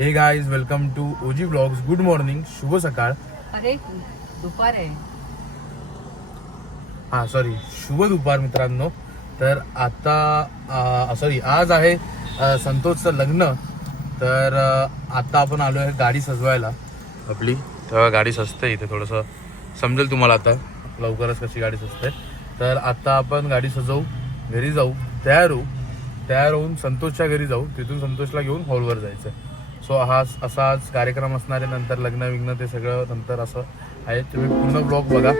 Hey guys welcome to OG blogs good morning शुभ सकाळ. अरे दुपार आहे. हा सॉरी शुभ दुपार मित्रांनो. तर आता सॉरी आज आहे अ, संतोषचं लग्न. तर अ, आता आपण आलो आहे गाडी सजवायला. आपली. तेव्हा गाडी सजते इथे थोडंसं. समजेल तुम्हाला आता. लवकरच कशी गाडी सजते. तर आता आपण गाडी सजवू घरी जाऊ तयार होऊ. तयार होऊन संतोषच्या घरी जाऊ. तिथून संतोषला घेऊन हॉलवर जायचं सो हा असा आज कार्यक्रम असणार आहे नंतर लग्न विग्न ते सगळं नंतर असं आहे. तुम्ही पूर्ण ब्लॉग बघा.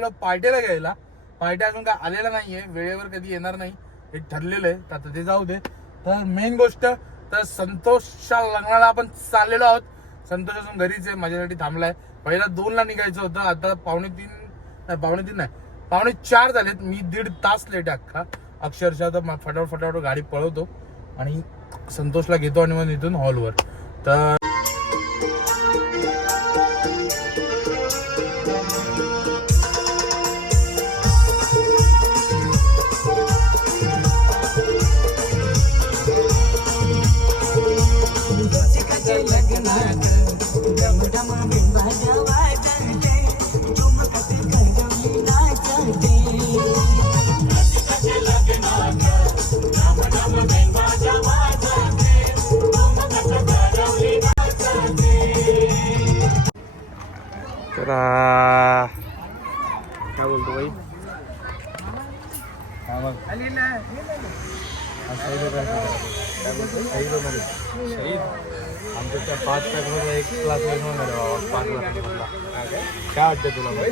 आलेलो पार्टीला घ्यायला. पार्टी अजून काय आलेला नाहीये. वेळेवर कधी येणार नाही. हे ठरलेलं आहे. तर आता ते जाऊ दे. तर मेन गोष्ट तर संतोषच्या लग्नाला आपण चाललेलो आहोत. संतोष अजून घरीच आहे. माझ्यासाठी थांबलाय. पहिला दोनला निघायचं होतं. आता पावणे तीन नाही पावणे तीन नाही. पावणे चार झालेत. मी दीड तास लेट अख्खा. अक्षरशः तर फटाफट फटाफट गाडी पळवतो. आणि संतोषला घेतो आणि मग इथून हॉलवर तर एक क्लास होणार आहे बाबा पाच काय वाटतं तुला भाई?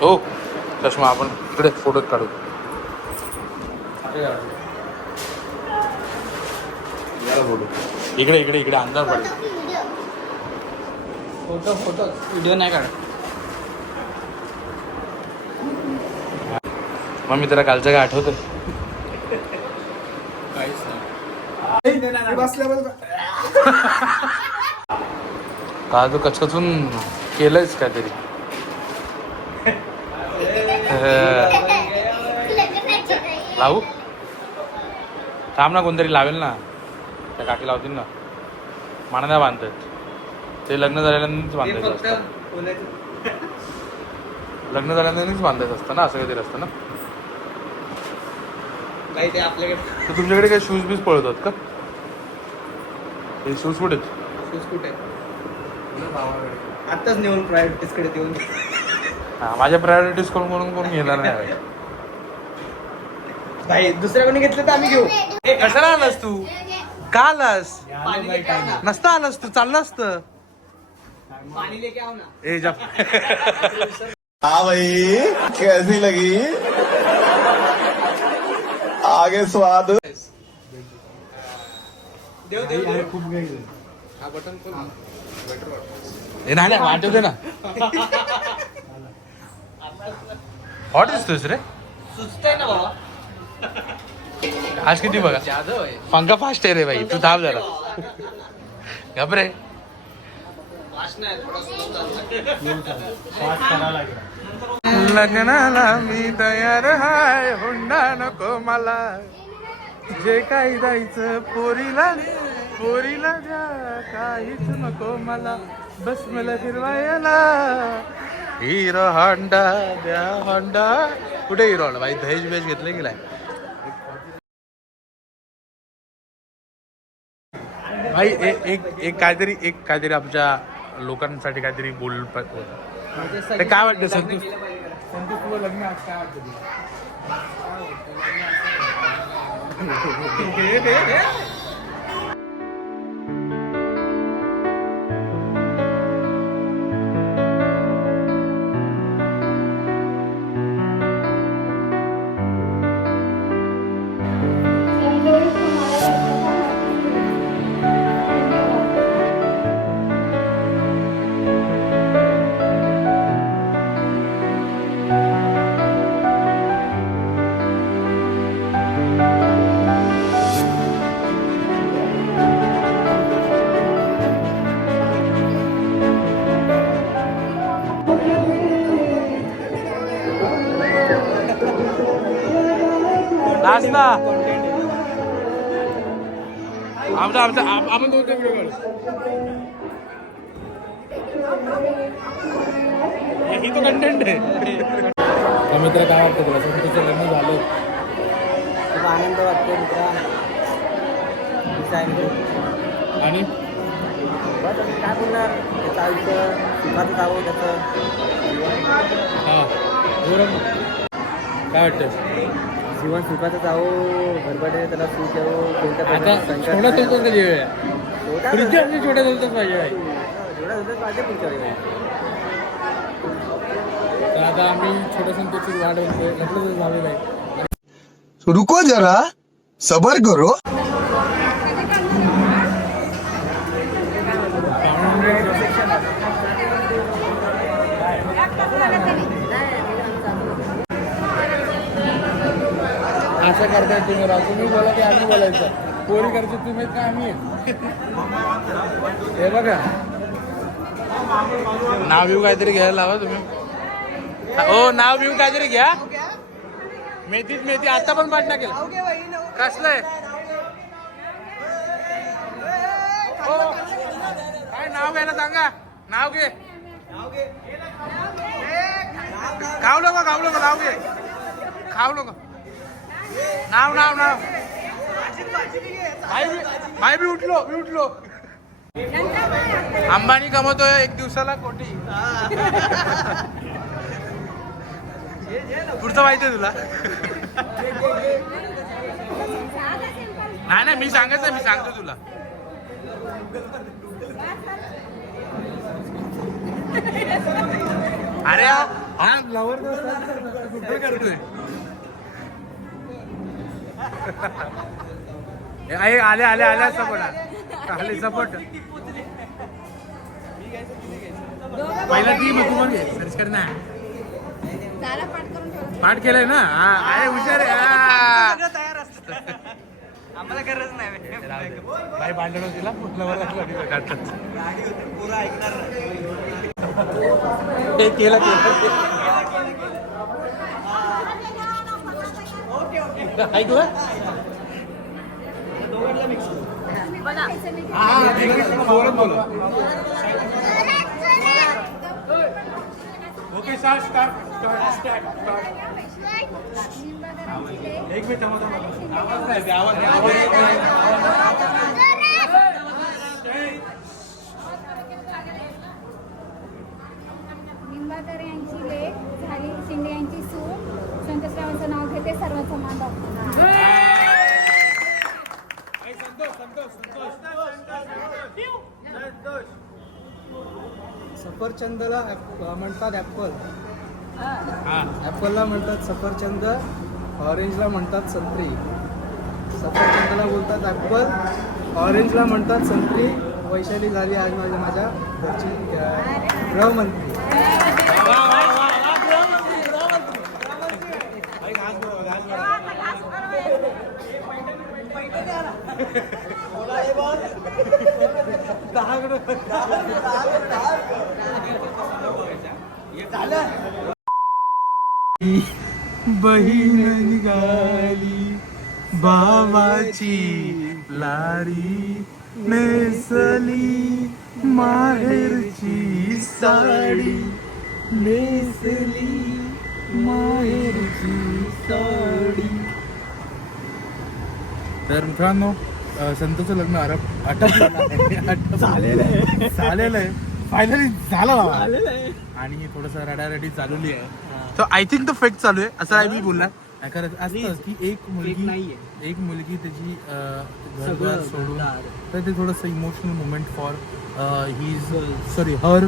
हो चष्मा आपण इकडे फोटो काढू बोलू इकडे इकडे इकडे अंधार पडेल फोटो फोटो व्हिडिओ नाही काढ मग मी त्याला कालचं काय आठवतं? का तू कचकचून केलंयच काहीतरी. लावू? थांब ना कोणतरी लावेल ना. त्या काकी लावतील ना. मला नाही बांधतात. ते लग्न झाल्यानंतरच बांधायचं असतं. लग्न झाल्यानंतरच बांधायचं असतं ना असं काहीतरी असतं ना? नाही ते आपल्याकडे तर तुमच्याकडे काही शूज बीज पळवतात का? हे शूज कुठे आहेत? शूज कुठे आत्ताच नेऊन प्रायव्हेटकडे देऊन. हा माझ्या प्रायोरिटीज कोण कोण कोण घेणार नाही भाई. दुसऱ्या कोणी घेतलं तर आम्ही घेऊ. कशाला आलास तू? का आलास? पाणी लेके आव ना. नसता आलास तू चालला असतं. पाणी लेके आव ना. ए जा. हाँ भाई कैसी लगी. आगे स्वाद। देव देव देव. नाही नाही वाटू दे ना. हॉट दिसतोस रे? सुचतंय ना बाबा. आज किती बघा? जाधव आहे. पंखा फास्ट आहे रे भाई तू थांब जरा. घाबरे वाचना आहे थोडा slow चालू. लग्नाला मी तयार हाय हुंडा नको मला. जे काही जायचं पोरीला पोरीला द्या काहीच नको मला. बस मला फिरवायला. हिरो होंडा द्या होंडा. कुठे हिरो होंडा? भाई दहेज बेज घेतले गेलाय भाई ए- एक एक काहीतरी एक काहीतरी आमच्या लोकांसाठी काहीतरी बोल. ते काय वाटतं संतोष संतोष तुझं लग्न आज काय वाटतं तुला? आमचा आमचा आप- आपण दोघं व्हिडिओ काढू. ही तो कंटेंट आहे. मित्र काय वाटतं तुला? तुझं लग्न झालं. खूप आनंद वाटतो मित्रा. आणि? बस काय बोलणार? त्याचं आयुष्य सुखाचं जावं त्याचं. हा. गौरव काय वाटतं जीवन सुखाचं जावं भरभटे त्याला सुख यावं कोणत्या आता प्रकारचं संकट छोटा नाही चलतोच कधी वेळ यावं. छोटा चलतच पाहिजे. थोडा होतं पाहिजे पुढच्या वेळी तर आता आम्ही छोट्या संतोषची झालेलं आहे. रुको जरा सबर करो. असं करताय तुम्ही राव. तुम्ही बोला की आम्ही बोलायचं. पोरी करते तुम्ही का आम्ही? हे बघा. नाव बिव काहीतरी घ्यायला लावा तुम्ही. हो नाव बिव काहीतरी घ्या. मेथीत मेथी. आता पण पाठ केलं कसलंय हो. काय नाव घ्यायला सांगा. नाव घे. खाऊ नका खाऊ नका नाव घे. खाऊ नका. नाव नाव नाव. भाई बी- उठलो मी उठलो. अंबानी कमवतोय एक दिवसाला कोटी. पुढचं माहिती आहे तुला. नाही नाही मी सांगायचं मी सांगतो तुला. अरे हा. फ्लॉवर कुठं करतोय? आहे, आले आले आले सपोर्ट आले सपोर्ट पहिला ती मग तू पण घे सर्च कर ना. पाठ केलंय ना? हा आहे हुशार आहे. आम्हाला गरज नाही बाई भांडण तिला ते केलं केलं. ऐक बरं. ठीक आहे. जोरात बोला. Okay start start start start एक मिनिट. आवाज नाही, आवाज नाही, आवाज येत नाही. निंबाळकर यांची लेख झाली शिंदे यांची सून संतोषरावांचं नाव घेते सर्वांचा मान दाखवते सफरचंदला म्हणतात ॲपल हा. ॲपलला म्हणतात सफरचंद ऑरेंजला म्हणतात संत्री सफरचंदला बोलतात ॲपल ऑरेंजला म्हणतात संत्री वैशाली झाली आज माझ्या माझ्या घरची गृहमंत्री बहीण निघाली भावाची लारी नेसली माहेरची साडी नेसली माहेरची साडी. तर मित्रांनो अ, संतोचं लग्न आरप आटप झालेलं आहे. झालेलं आहे. फायनली झालं. बाबा आणि थोडस रडारडी चालवली आहे. तर आय थिंक तो फेक चालू आहे. असं मी बोलणार. नाही, खरंच असतं की एक मुलगी नाहीये. एक मुलगी त्याची अं, घरदार सगळं सोडून घरदार. तर ते थोडंसं emotional moment for his sorry her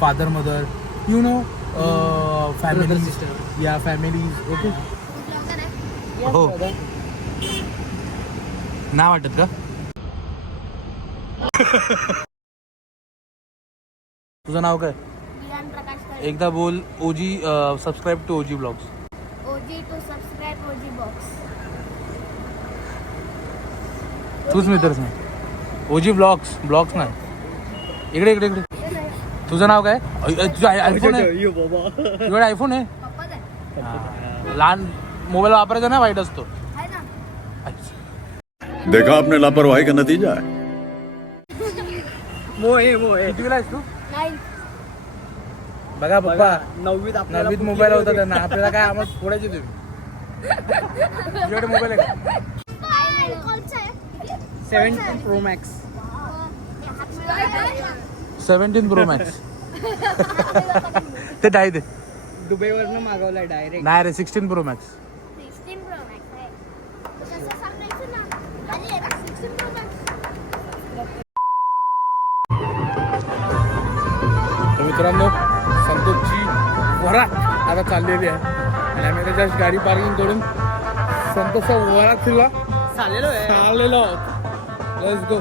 father mother you know family sister. या फॅमिलीज ओके हो. नाही वाटत का? तुझं नाव काय? प्रकाश एकदा बोल OG subscribe to OG blogs OG to subscribe OG box तूच मित्रच नाही. ओजी ब्लॉग्स ब्लॉग्स नाही. इकडे इकडे इकडे. तुझं नाव काय? तुझं आयफोन आहे? तुझ्याकडे आयफोन आहे? हा. लहान मोबाईल वापरायचा नाही वाईट असतो. देखा आपने लापरवाही का नतीजा है। मोहे मोहे कितवीला आहेस तू? नाही बघा पप्पा। नववीत आपल्याला नवीन बुक मोबाईल होता होती. त्यांना आपल्याला काय आम्हाला फोडायचे तुम्ही? तुझ्याकडे मोबाईल आहे का? Seventeen pro max. Seventeen pro max. ते डाय दे. दुबईवरनं मागवलाय डायरेक्ट. नाही रे सिक्स्टीन प्रो मॅक्स. मित्रांनो संतोषची वरात आता चाललेली आहे. आणि आम्ही जस्ट गाडी पार्किंग करून संतोषचा वरात तिला चालेलो आहे. चाललेलो लेट्स गो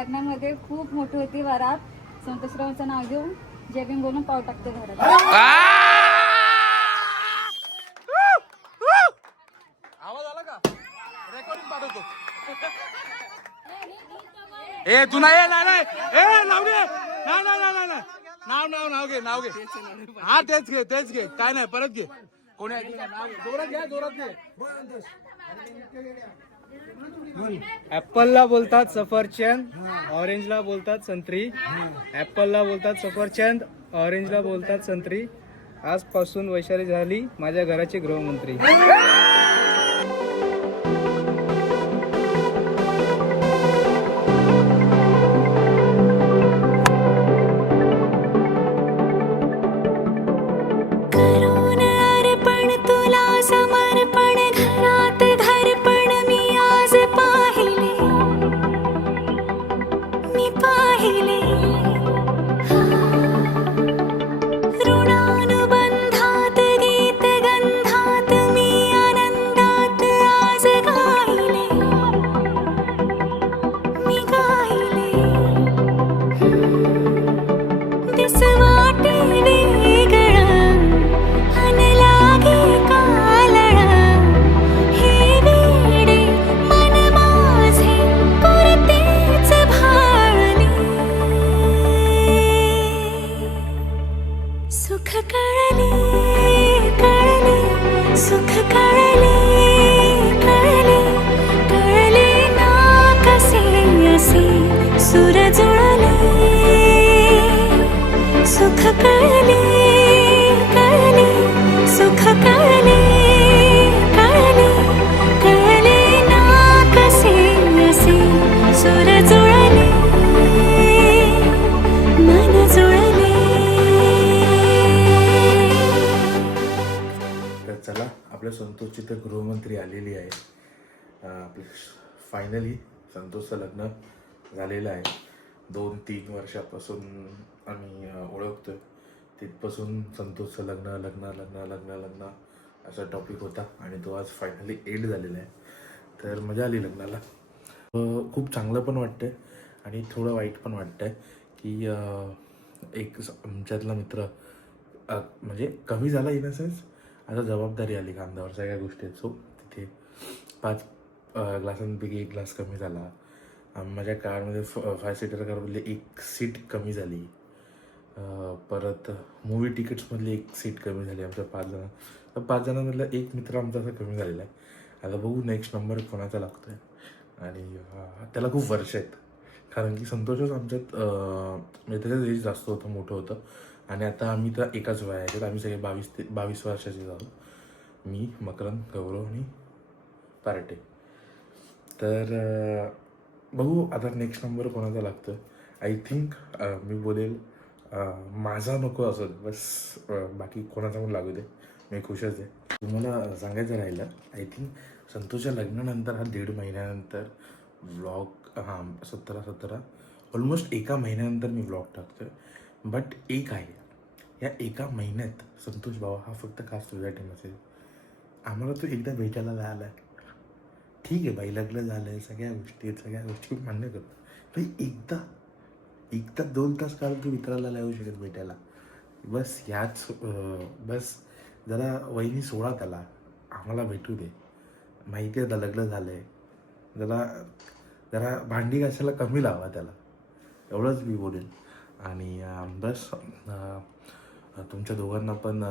लग्नामध्ये खूप मोठी होती वरात संतोषरावांचं नाव घेऊन जेबिंग बोलून पाव टाकते घरात ए तू नाही ए, नाही नाही. ए नाव घे. नाही नाही नाही नाही. नाव नाव नाव घे नाव घे. हा तेच घे तेच घे. काय नाही परत घे. कोणी जोरात घ्या जोरात घे. ऍपलला बोलतात सफरचंद ऑरेंजला बोलतात संत्री. ऍपलला बोलतात सफरचंद ऑरेंजला बोलतात संत्री. आजपासून वैशाली झाली माझ्या घराची गृहमंत्री. संतोषची तर गृहमंत्री आलेली आहे. अं, फायनली संतोषचं लग्न झालेलं आहे. दोन तीन वर्षापासून आम्ही ओळखतो तिथपासून संतोषचं लग्न लग्न लग्न लग्न लग्न असा टॉपिक होता आणि तो आज फायनली एड झालेला आहे. तर मजा आली लग्नाला. खूप चांगलं पण वाटतंय आणि थोडं वाईट पण वाटतंय की एक स- आमच्यातला मित्र म्हणजे कमी झाला इन अ सेन्स आता जबाबदारी आली कांद्यावर सगळ्या गोष्टी सो तिथे पाच ग्लासांपैकी एक ग्लास कमी झाला. माझ्या कारमध्ये फाय सीटर कारमधली एक सीट कमी झाली. परत मूवी तिकीट्समधली एक सीट कमी झाली आमच्या पाच जण. तर पाच जणांमधला एक मित्र आमचा असा कमी झालेला आहे. आता बघू नेक्स्ट नंबर कोणाचा लागतो आहे आणि त्याला खूप वर्ष आहेत. कारण की संतोषच आमच्यात म्हणजे त्याच्यात एज जास्त होतं मोठं होतं. आणि आता आम्ही तर एकाच वया आहेत आम्ही सगळे बावीस ते बावीस वर्षाचे जाऊ. मी मकरंद गौरव आणि पार्टे तर बघू आता नेक्स्ट नंबर कोणाचा लागतो आय थिंक मी बोलेल माझा नको असं बस बाकी कोणाचा पण लागू दे. मी खुशच आहे. तुम्हाला सांगायचं राहिलं आय थिंक संतोषच्या लग्नानंतर हा दीड महिन्यानंतर व्लॉग हां सतरा सतरा ऑलमोस्ट एका महिन्यानंतर मी व्लॉग टाकतोय. बट एक आहे या एका महिन्यात संतोष भाऊ हा फक्त खास तुझ्यासाठी नसेल आम्हाला तो एकदा भेटायला आला. आहे ठीक आहे बाई लग्न आहे सगळ्या गोष्टी सगळ्या गोष्टी मान्य करतो. पण एकदा एकदा दोन तास काढून तू मित्राला लावू येऊ शकत भेटायला. बस याच बस जरा वहिनी सोडा त्याला. आम्हाला भेटू दे. माहिती आहे आता लग्न झालं आहे जरा जरा भांडी घासायला कमी लावा त्याला. एवढंच मी बोलेन. आणि बस तुमच्या दोघांना पण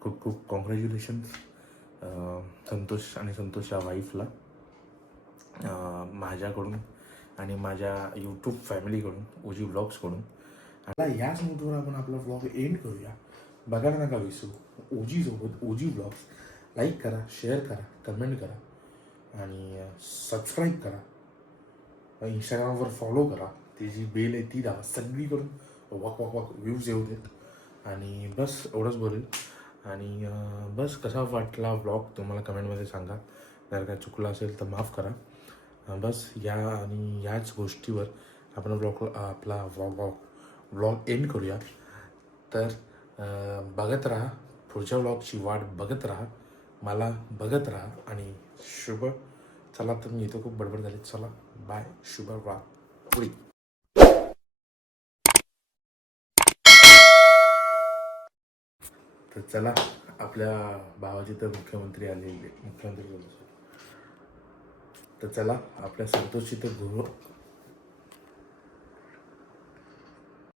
खूप खूप कॉंग्रॅच्युलेशन्स संतोष आणि संतोषच्या वाईफला माझ्याकडून आणि माझ्या यूट्यूब फॅमिलीकडून ओजी ब्लॉग्सकडून आता याच मुद्द्यावर आपण आपला ब्लॉग एंड करूया. बघायला नका विसरू. ओजीसोबत ओजी ब्लॉग्स लाईक करा शेअर करा कमेंट करा. आणि सबस्क्राईब करा. इंस्टाग्रामवर फॉलो करा. ती जी बेल आहे ती दाबा. सगळीकडून वाक वाक वाक व्ह्यूज येऊ देत. आणि बस एवढंच बोलेल. आणि बस कसा वाटला व्लॉग तुम्हाला कमेंटमध्ये सांगा. जर काय चुकलं असेल तर माफ करा. बस या आणि याच गोष्टीवर आपण व्लॉग आपला व्लॉग व्लॉग एंड करूया तर बघत राहा. पुढच्या व्लॉगची वाट बघत राहा. मला बघत राहा. आणि शुभ चला तर मी इथं खूप बडबड झाली. चला बाय शुभ वा पुढे तर चला आपल्या भावाचे तर मुख्यमंत्री आलेले मुख्यमंत्री तर चला आपल्या संतोषची तर गुरु